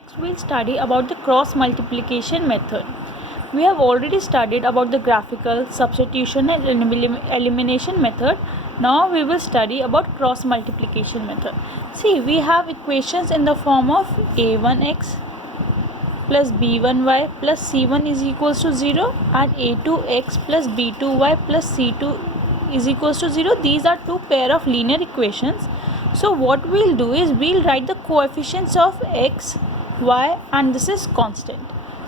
Next we'll study about the cross multiplication method. We have already studied about the graphical, substitution and elimination method. Now we will study about cross multiplication method. See, we have equations in the form of a1x plus b1y plus c1 is equals to 0 and a2x plus b2y plus c2 is equals to 0. These are two pair of linear equations. So what we'll do is we'll write the coefficients of x, y, and this is constant.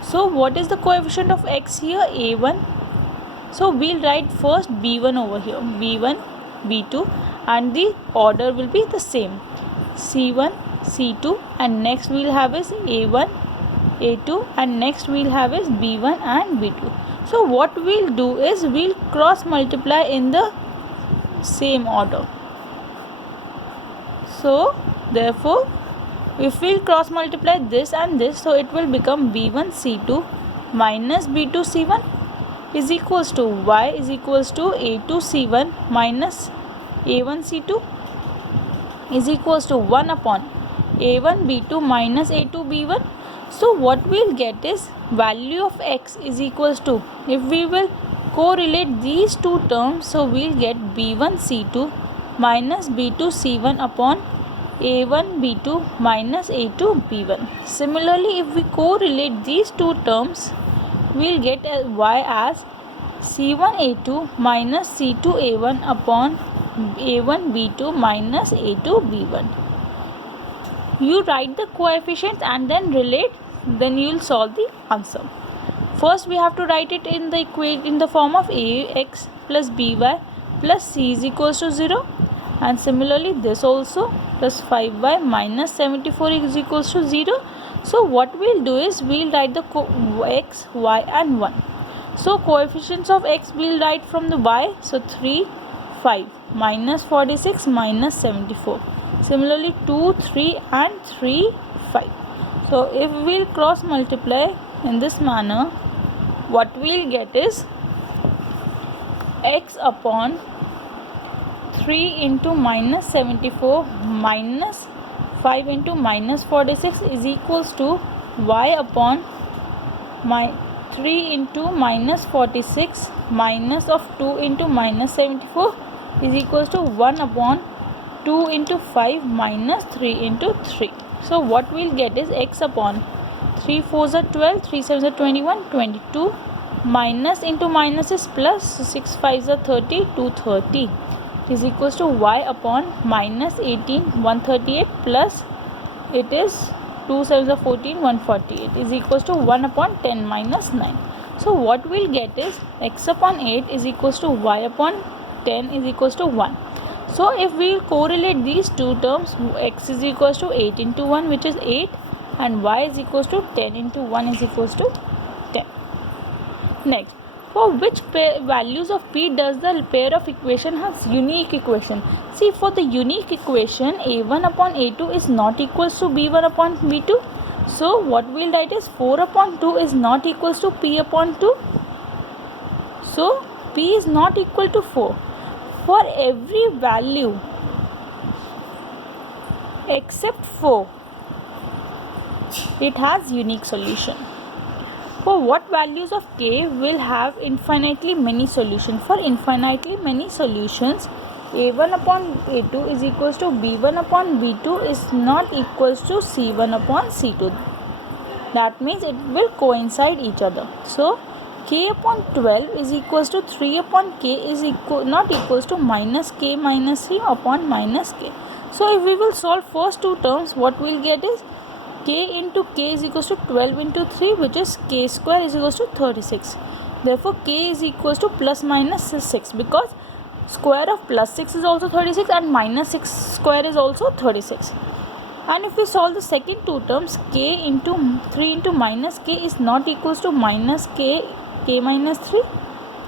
So what is the coefficient of x here? a1. So we'll write first b1 over here, b1, b2, and the order will be the same, c1, c2, and next we'll have is a1, a2, and next we'll have is b1 and b2. So what we'll do is we'll cross multiply in the same order. So therefore if we'll cross multiply this and this, so it will become b1 c2 minus b2 c1 is equals to y is equals to a2 c1 minus a1 c2 is equals to 1 upon a1 b2 minus a2 b1. So what we'll get is value of x is equals to, if we will correlate these two terms, so we'll get b1 c2 minus b2 c1 upon a1 b2 minus a2 b1. Similarly, if we correlate these two terms, we'll get y as c1 a2 minus c2 a1 upon a1 b2 minus a2 b1. You write the coefficients and then relate, then you will solve the answer. First we have to write it in the form of ax plus by plus c is equals to 0, and similarly this also, plus 5y minus 74 is equals to 0. So what we'll do is we'll write the x, y, and 1. So coefficients of x we'll write from the y, so 3, 5, minus 46 minus 74. Similarly 2, 3, and 3, 5. So if we'll cross multiply in this manner, what we'll get is x upon 3 into minus 74 minus 5 into minus 46 is equals to y upon 3 into minus 46 minus of 2 into minus 74 is equals to 1 upon 2 into 5 minus 3 into 3. So what we'll get is x upon 3 4s are 12, 3 7s are 21, 22, minus into minus is plus, 6 5s are 30, 230 is equals to y upon minus 18, 138 plus it is 2 7s are 14, 148 is equals to 1 upon 10 minus 9. So what we'll get is x upon 8 is equals to y upon 10 is equals to 1. So if we correlate these two terms, x is equals to 8 into 1 which is 8, and y is equals to 10 into 1 is equals to 10. Next, for which values of p does the pair of equation has unique equation? See, for the unique equation a1 upon a2 is not equals to b1 upon b2. So what we'll write is 4 upon 2 is not equals to p upon 2. So p is not equal to 4. For every value except 4, it has unique solution. For what values of k will have infinitely many solutions? For infinitely many solutions, a1 upon a2 is equals to b1 upon b2 is not equals to c1 upon c2. That means it will coincide each other. So k upon 12 is equals to 3 upon k is not equals to minus k minus 3 upon minus k. So if we will solve first two terms, what we'll get is k into k is equals to 12 into 3 which is k square is equals to 36. Therefore k is equals to plus minus 6 because square of plus 6 is also 36 and minus 6 square is also 36. And if we solve the second two terms, k into 3 into minus k is not equals to minus k minus 3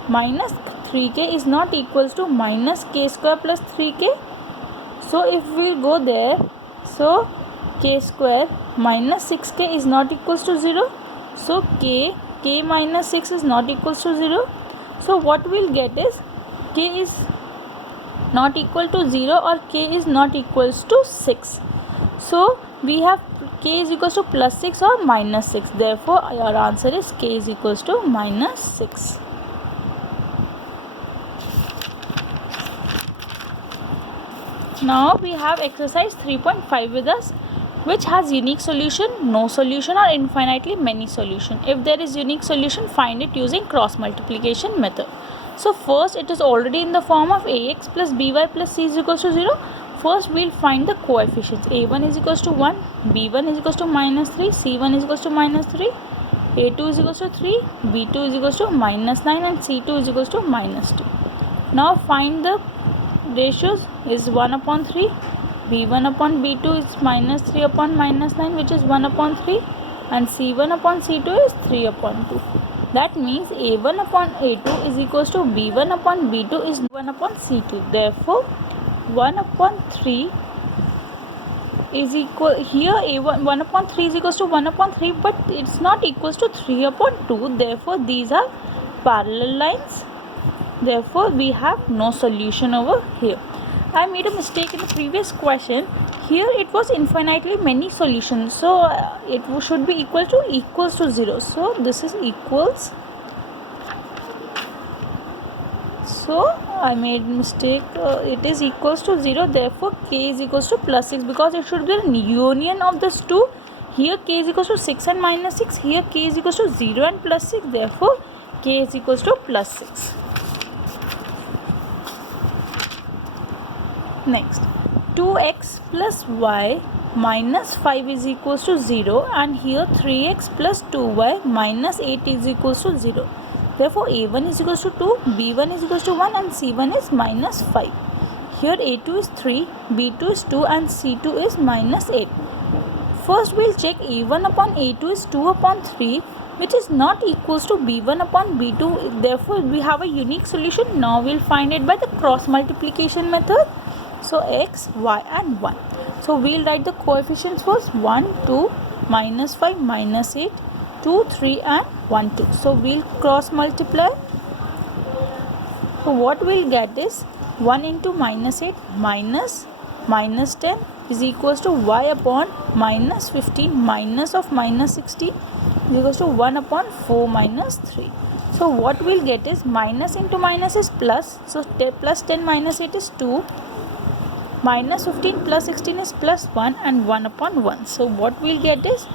minus 3k is not equals to minus k square plus 3k. So if we go there, so k square minus 6k is not equals to 0. So k minus 6 is not equals to 0. So what we'll get is k is not equal to 0 or k is not equals to 6. So we have k is equals to plus 6 or minus 6. Therefore, our answer is k is equals to minus 6. Now we have exercise 3.5 with us, which has unique solution, no solution, or infinitely many solution. If there is unique solution, find it using cross multiplication method. So first, it is already in the form of ax plus by plus c is equals to 0. First, we'll find the coefficients. a1 is equals to 1, b1 is equals to minus 3, c1 is equals to minus 3, a2 is equals to 3, b2 is equals to minus 9, and c2 is equals to minus 2. Now find the ratios. Is 1 upon 3, b1 upon b2 is minus 3 upon minus 9, which is 1 upon 3, and c1 upon c2 is 3 upon 2. That means a1 upon a2 is equals to b1 upon b2 is 1 upon c2. Therefore 1 upon 3 is equal, here a1 1 upon 3 is equals to 1 upon 3, but it's not equals to 3 upon 2. Therefore these are parallel lines. Therefore we have no solution over here. I made a mistake in the previous question. Here it was infinitely many solutions, so it should be equals to 0. So this is equals. So I made mistake. It is equals to 0. Therefore k is equals to plus 6, because it should be a union of this two. Here k is equals to 6 and minus 6. Here k is equals to 0 and plus 6. Therefore k is equals to plus 6. Next, 2x plus y minus 5 is equals to 0, and here 3x plus 2y minus 8 is equals to 0. Therefore a1 is equals to 2, b1 is equals to 1, and c1 is minus 5. Here a2 is 3, b2 is 2, and c2 is minus 8. First we'll check a1 upon a2 is 2 upon 3, which is not equals to b1 upon b2. Therefore we have a unique solution. Now we'll find it by the cross multiplication method. So x, y, and 1. So we'll write the coefficients first. 1, 2, minus 5, minus 8, 2, 3, and 1, 2. So we'll cross multiply. So what we'll get is 1 into minus 8 minus 10 is equals to y upon minus 15 minus of minus 16 is equals to 1 upon 4 minus 3. So what we'll get is minus into minus is plus. So plus 10 minus 8 is 2. Minus 15 plus 16 is plus 1, and 1 upon 1. So what we'll get is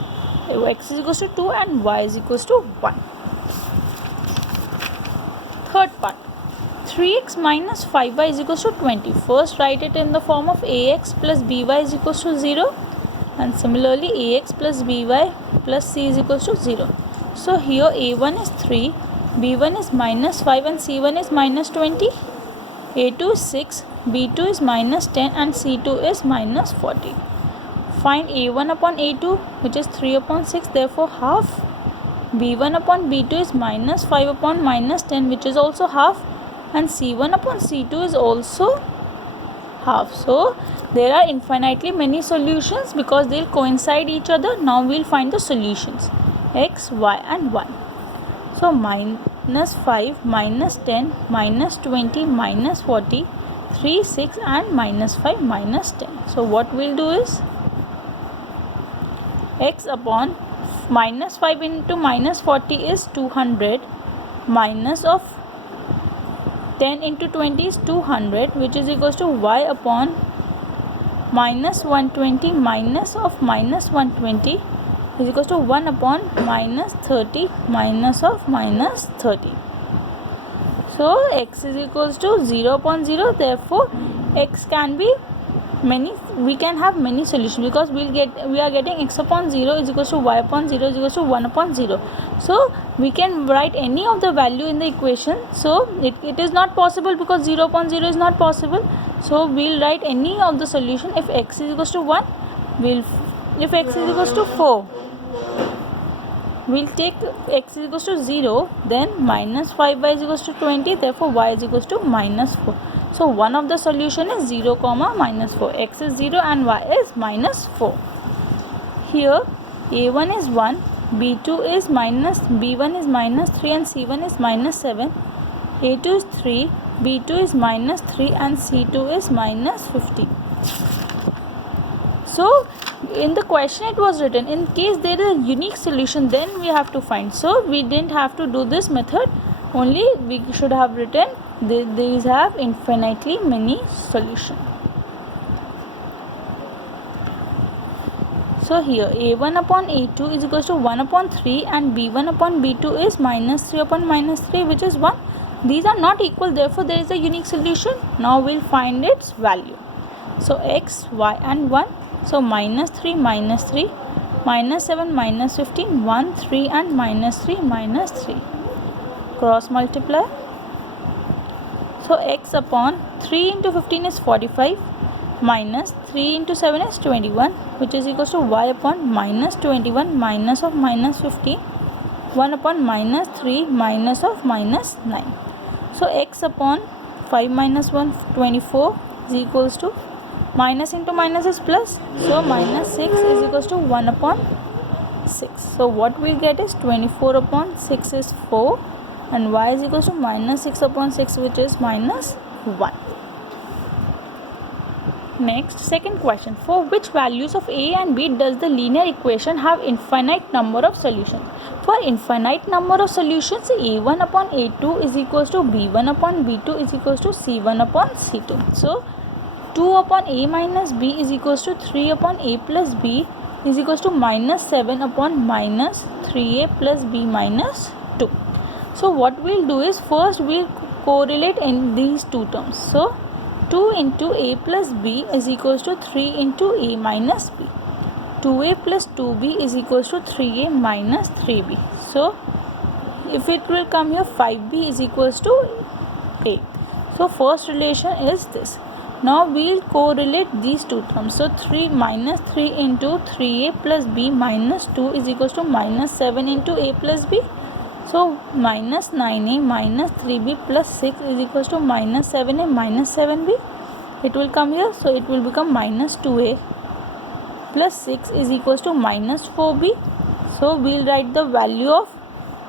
x is equals to 2 and y is equals to 1. Third part, 3x minus 5y is equals to 20. First write it in the form of ax plus by is equals to 0, and similarly ax plus by plus c is equals to 0. So here a1 is 3, b1 is minus 5, and c1 is minus 20. a2 is 6, b2 is minus 10, and c2 is minus 40. Find a1 upon a2, which is 3 upon 6, therefore half. b1 upon b2 is minus 5 upon minus 10, which is also half, and c1 upon c2 is also half. So there are infinitely many solutions because they'll coincide each other. Now we'll find the solutions, x, y, and 1. So minus 5, minus 10, minus 20, minus 40, 3, 6, and minus 5, minus 10. So what we'll do is x upon minus 5 into minus 40 is 200, minus of 10 into 20 is 200, which is equals to y upon minus 120 minus of minus 120 is equals to 1 upon minus 30 minus of minus 30. So x is equals to 0 upon 0. Therefore x can be many, we can have many solutions because we are getting x upon 0 is equals to y upon 0 is equals to 1 upon 0. So we can write any of the value in the equation. So it is not possible because 0 upon 0 is not possible. So we'll write any of the solution. If x is equals to 1, if x is equals to 4, we'll take x is equals to 0, then minus 5y is equals to 20, therefore y is equals to minus 4. So one of the solution is 0 comma minus 4. X is 0 and y is minus 4. Here a1 is 1, b2 is minus, b1 is minus 3, and c1 is minus 7. a2 is 3, b2 is minus 3, and c2 is minus 15. So In the question it was written, in case there is a unique solution, then we have to find. So we didn't have to do this method, only we should have written these have infinitely many solutions. So here a1 upon a2 is equals to 1 upon 3 and b1 upon b2 is minus 3 upon minus 3, which is 1. These are not equal, therefore there is a unique solution. Now we'll find its value. So x, y and 1. So minus 3, minus 3, minus 7, minus 15, 1, 3 and minus 3, minus 3. Cross multiply. So x upon 3 into 15 is 45. Minus 3 into 7 is 21, which is equals to y upon minus 21 minus of minus 15, 1 upon minus 3 minus of minus 9. So x upon 5 minus 1, 24 is equals to minus into minus is plus. So minus 6 is equals to 1 upon 6. So what we'll get is 24 upon 6 is 4 and y is equals to minus 6 upon 6, which is minus 1. Next, second question. For which values of a and b does the linear equation have infinite number of solutions? For infinite number of solutions, a1 upon a2 is equals to b1 upon b2 is equals to c1 upon c2. So 2 upon a minus b is equals to 3 upon a plus b is equals to minus 7 upon minus 3a plus b minus 2. So what we'll do is, first we'll correlate in these two terms. So 2 into a plus b is equals to 3 into a minus b. 2a plus 2b is equals to 3a minus 3b. So if it will come here, 5b is equals to a. So first relation is this. Now we'll correlate these two terms. So 3 minus 3 into 3a plus b minus 2 is equals to minus 7 into a plus b. So minus 9a minus 3b plus 6 is equals to minus 7a minus 7b. It will come here, so it will become minus 2a plus 6 is equals to minus 4b. So we'll write the value of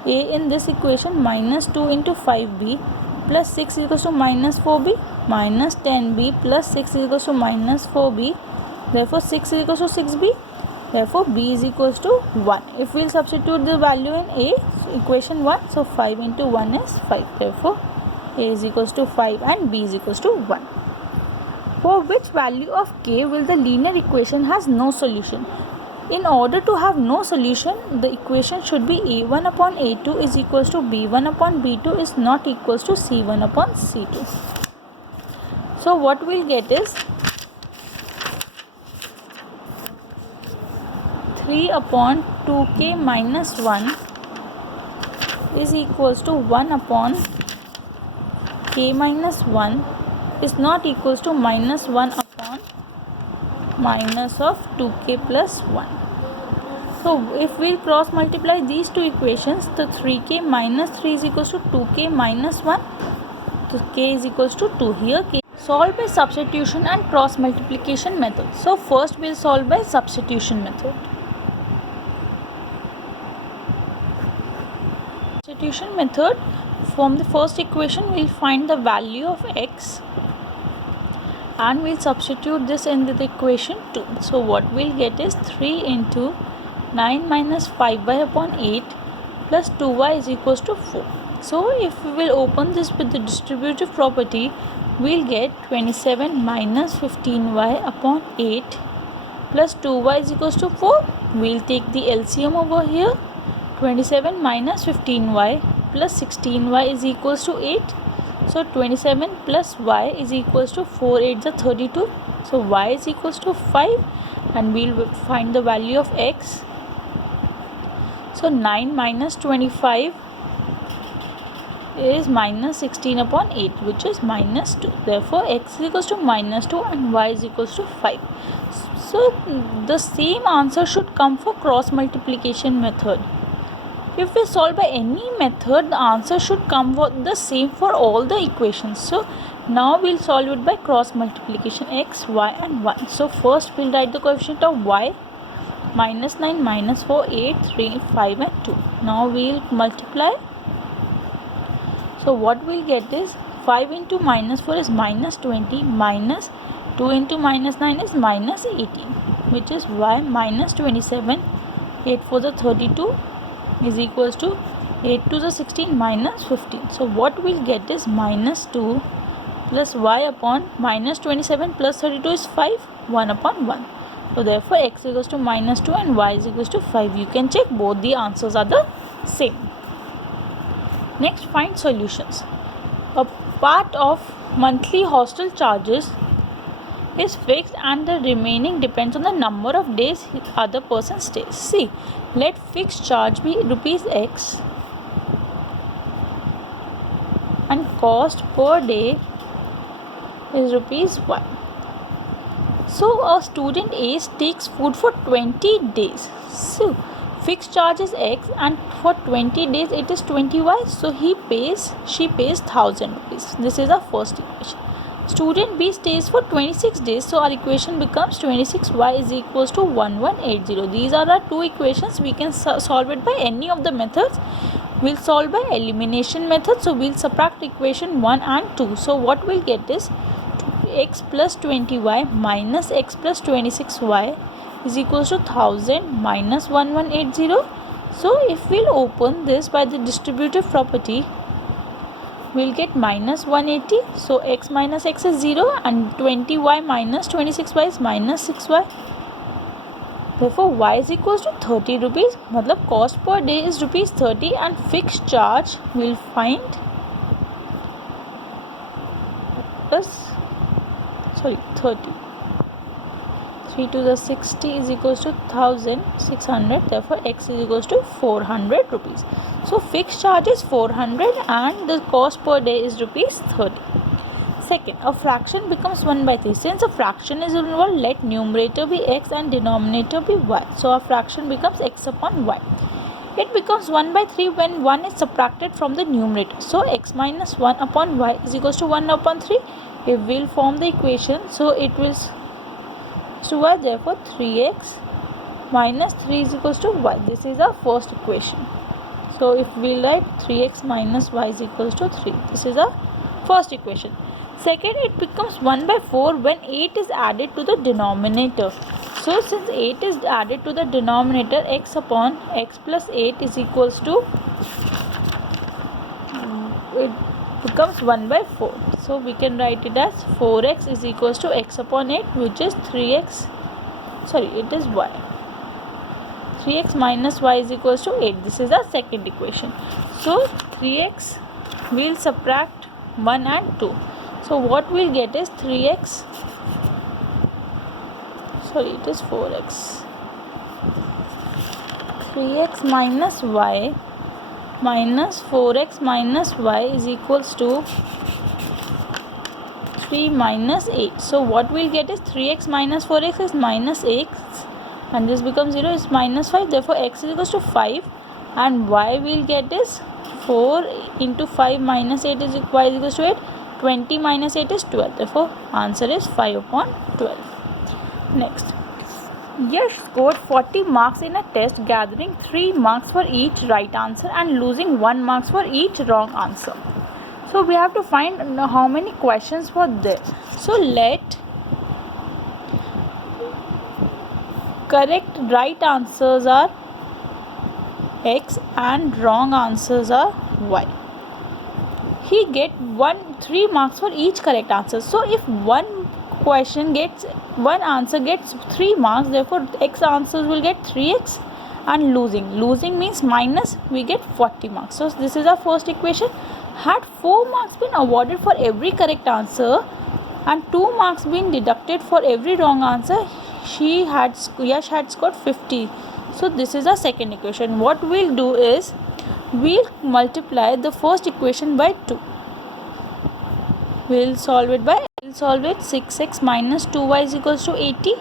a in this equation, minus 2 into 5b plus 6 is equals to minus 4b, minus 10b plus 6 is equals to minus 4b. Therefore 6 is equals to 6b. Therefore b is equals to 1. If we'll substitute the value in a, so equation 1, so 5 into 1 is 5. Therefore a is equals to 5 and b is equals to 1. For which value of k will the linear equation has no solution? In order to have no solution, the equation should be a1 upon a2 is equals to b1 upon b2 is not equals to c1 upon c2. So what we'll get is 3 upon 2k minus 1 is equals to 1 upon k minus 1 is not equals to minus 1 upon minus of 2k plus 1. So if we cross multiply these two equations, the 3k minus 3 is equals to 2k minus 1. So k is equals to 2 here. K. Solve by substitution and cross multiplication method. So first we'll solve by substitution method. Substitution method, from the first equation we'll find the value of x and we'll substitute this in the equation 2. So what we'll get is 3 into 9 minus 5y upon 8 plus 2y is equals to 4. So if we will open this with the distributive property, we'll get 27 minus 15y upon 8 plus 2y is equals to 4. We'll take the LCM over here. 27 minus 15y plus 16y is equals to 8. So 27 plus y is equals to 4 8 is 32. So y is equals to 5 and we'll find the value of x. So 9 minus 25 is minus 16 upon 8, which is minus 2. Therefore x is equals to minus 2 and y is equals to 5. So the same answer should come for cross multiplication method. If we solve by any method, the answer should come the same for all the equations. So now we'll solve it by cross multiplication, x, y and 1. So first we'll write the coefficient of y, minus 9, minus 4, 8, 3, 5 and 2. Now we'll multiply. So what we'll get is 5 into minus 4 is minus 20, minus 2 into minus 9 is minus 18. which is y minus 27. 8 4 the 32 is equals to 8 2 the 16 minus 15. So what we'll get is minus 2 plus y upon minus 27 plus 32 is 5, 1 upon 1. So therefore x equals to minus 2 and y is equals to 5. You can check both the answers are the same. Next, find solutions. A part of monthly hostel charges is fixed and the remaining depends on the number of days other person stays. See, let fixed charge be rupees x and cost per day is rupees y. So a student A takes food for 20 days. So fixed charge is x and for 20 days it is 20y. So she pays 1000 rupees. This is our first equation. Student B stays for 26 days. So our equation becomes 26y is equals to 1180. These are our two equations. We can solve it by any of the methods. We'll solve by elimination method. So we'll subtract equation 1 and 2. So what we'll get is x plus 20y minus x plus 26y is equals to 1000 minus 1180. So if we'll open this by the distributive property, we'll get minus 180. So x minus x is 0 and 20y minus 26y is minus 6y. Therefore y is equals to 30 rupees. Matlab cost per day is rupees 30 and fixed charge we'll find plus 30. 3 to the 60 is equals to 1600. Therefore x is equals to 400 rupees. So fixed charge is 400 and the cost per day is rupees 30. Second, a fraction becomes 1 by 3. Since a fraction is involved, let numerator be x and denominator be y. So our fraction becomes x upon y. It becomes 1 by 3 when 1 is subtracted from the numerator. So x minus 1 upon y is equals to 1 upon 3. If we'll form the equation, so it will to y, therefore 3x minus 3 is equals to y. This is our first equation. So if we write 3x minus y is equals to 3, this is our first equation. Second, it becomes 1 by 4 when 8 is added to the denominator. So since 8 is added to the denominator, x upon x plus 8 is equals to, it becomes 1 by 4. So we can write it as 4x is equals to x upon 8, which is 3x, it is y. 3x minus y is equals to 8. This is our second equation. So 3x, we'll subtract 1 and 2. So what we'll get is 3x, it is 4x. 3x minus y minus 4x minus y is equals to 3 minus 8. So what we'll get is 3x minus 4x is minus x and this becomes 0 is minus 5. Therefore x is equals to 5 and y we'll get is 4 into 5 minus 8 is y is equals to 8. 20 minus 8 is 12. Therefore answer is 5 upon 12. Next, Yash scored 40 marks in a test, gathering 3 marks for each right answer and losing 1 marks for each wrong answer. So we have to find how many questions were there. So let correct right answers are x and wrong answers are y. He get 3 marks for each correct answer. So if one answer gets 3 marks, therefore x answers will get 3x and losing means minus, we get 40 marks. So this is our first equation. Had 4 marks been awarded for every correct answer and 2 marks been deducted for every wrong answer, Yash had scored 50. So this is our second equation. What we'll do is we'll multiply the first equation by 2. We'll solve it 6x minus 2y is equals to 80.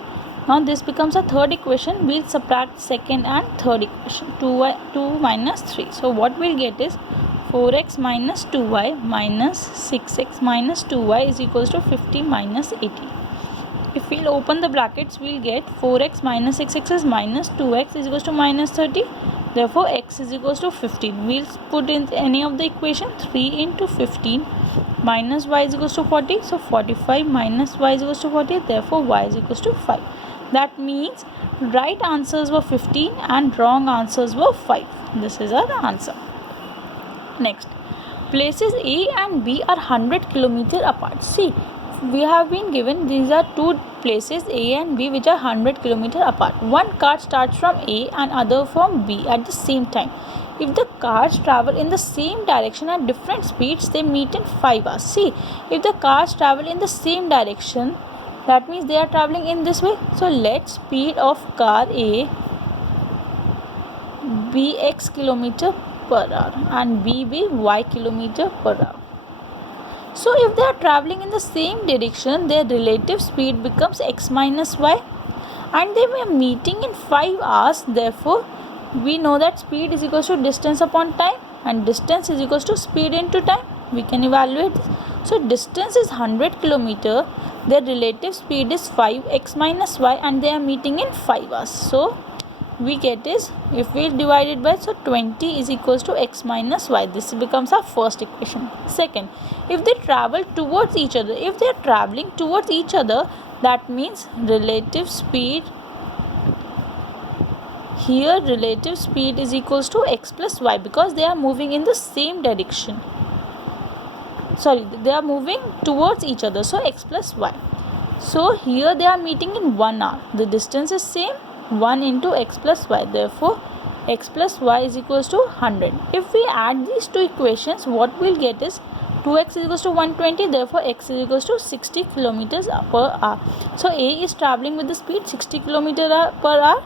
Now this becomes a third equation. We'll subtract second and third equation. 2 minus 3. So what we'll get is 4x minus 2y minus 6x minus 2y is equals to 50 minus 80. If we'll open the brackets, we'll get 4x minus 6x is minus 2x is equals to minus 30. Therefore x is equals to 15. We'll put in any of the equation. 3 into 15 minus y is equals to 40. So 45 minus y is equals to 40. Therefore y is equals to 5. That means right answers were 15 and wrong answers were 5. This is our answer. Next, places A and B are 100 kilometers apart. See, we have been given these are two places A and B which are 100 kilometers apart. One car starts from A and other from B at the same time. If the cars travel in the same direction at different speeds, they meet in 5 hours. See, if the cars travel in the same direction, that means they are traveling in this way. So let speed of car A be x kilometer per hour and B be y kilometer per hour. So if they are traveling in the same direction, their relative speed becomes x minus y, and they were meeting in 5 hours. Therefore, we know that speed is equal to distance upon time, and distance is equal to speed into time. We can evaluate this. So distance is 100 kilometer, their relative speed is 5x minus y, and they are meeting in 5 hours. So we get is, if we divide it by, so 20 is equals to x minus y. This becomes our first equation. Second, if they travel towards each other, if they are traveling towards each other, that means relative speed, here relative speed is equals to x plus y, because they are moving in the same direction. Sorry, they are moving towards each other, so x plus y. So here they are meeting in 1 hour. The distance is same, 1 into x plus y. Therefore, x plus y is equals to 100. If we add these two equations, what we'll get is 2x is equals to 120. Therefore, x is equals to 60 kilometers per hour. So A is traveling with the speed 60 kilometers per hour.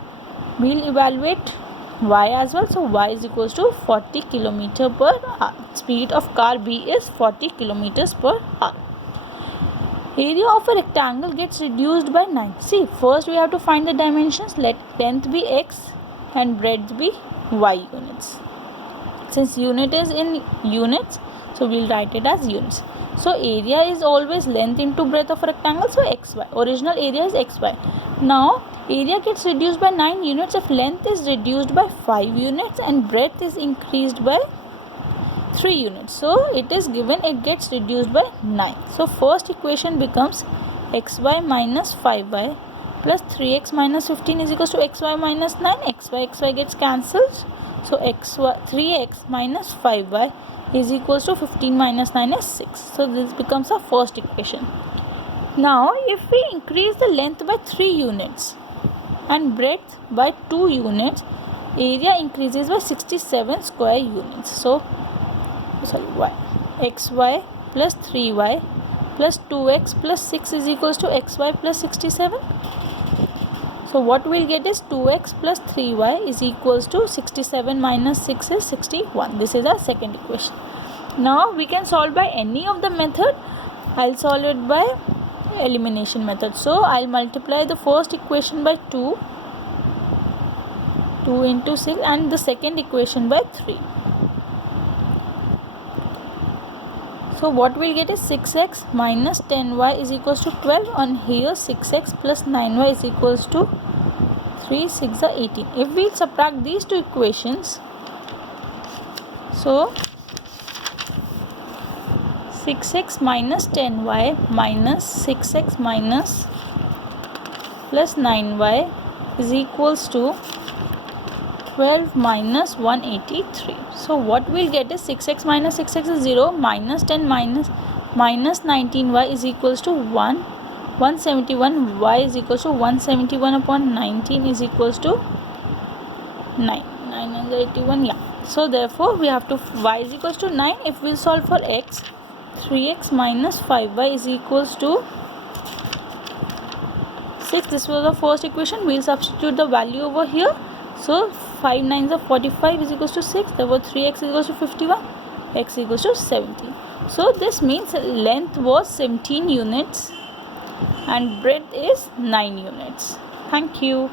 We'll evaluate y as well. So y is equals to 40 kilometers per hour. Speed of car B is 40 kilometers per hour. Area of a rectangle gets reduced by 9. See, first we have to find the dimensions. Let length be x and breadth be y units. Since unit is in units, so we'll write it as units. So area is always length into breadth of a rectangle, so xy. Original area is xy. Now area gets reduced by 9 units if length is reduced by 5 units and breadth is increased by 3 units. So it is given it gets reduced by 9. So first equation becomes xy minus 5y plus 3x minus 15 is equals to xy minus 9. xy gets cancelled. So 3x minus 5y is equals to 15 minus 9 is 6. So this becomes our first equation. Now if we increase the length by 3 units and breadth by 2 units, area increases by 67 square units. So xy plus 3y plus 2x plus 6 is equals to xy plus 67. So what we'll get is 2x plus 3y is equals to 67 minus 6 is 61. This is our second equation. Now we can solve by any of the method. I'll solve it by elimination method. So I'll multiply the first equation by 2 into 6 and the second equation by 3. So what we'll get is 6x minus 10y is equals to 12. On here 6x plus 9y is equals to 3, 6 are 18. If we subtract these two equations, so 6x minus 10y minus 6x minus plus 9y is equals to 12 minus 183. So what we'll get is 6x minus 6x is 0, minus 10 minus 19y is equals to 171, y is equals to 171 upon 19 is equals to 981. Yeah. So therefore we have to y is equals to 9. If we'll solve for x, 3x minus 5y is equals to 6. This was the first equation. We'll substitute the value over here. So 5 9s are 45 is equals to 6. Therefore 3x is equals to 51. X is equals to 17. So this means length was 17 units and breadth is 9 units. Thank you.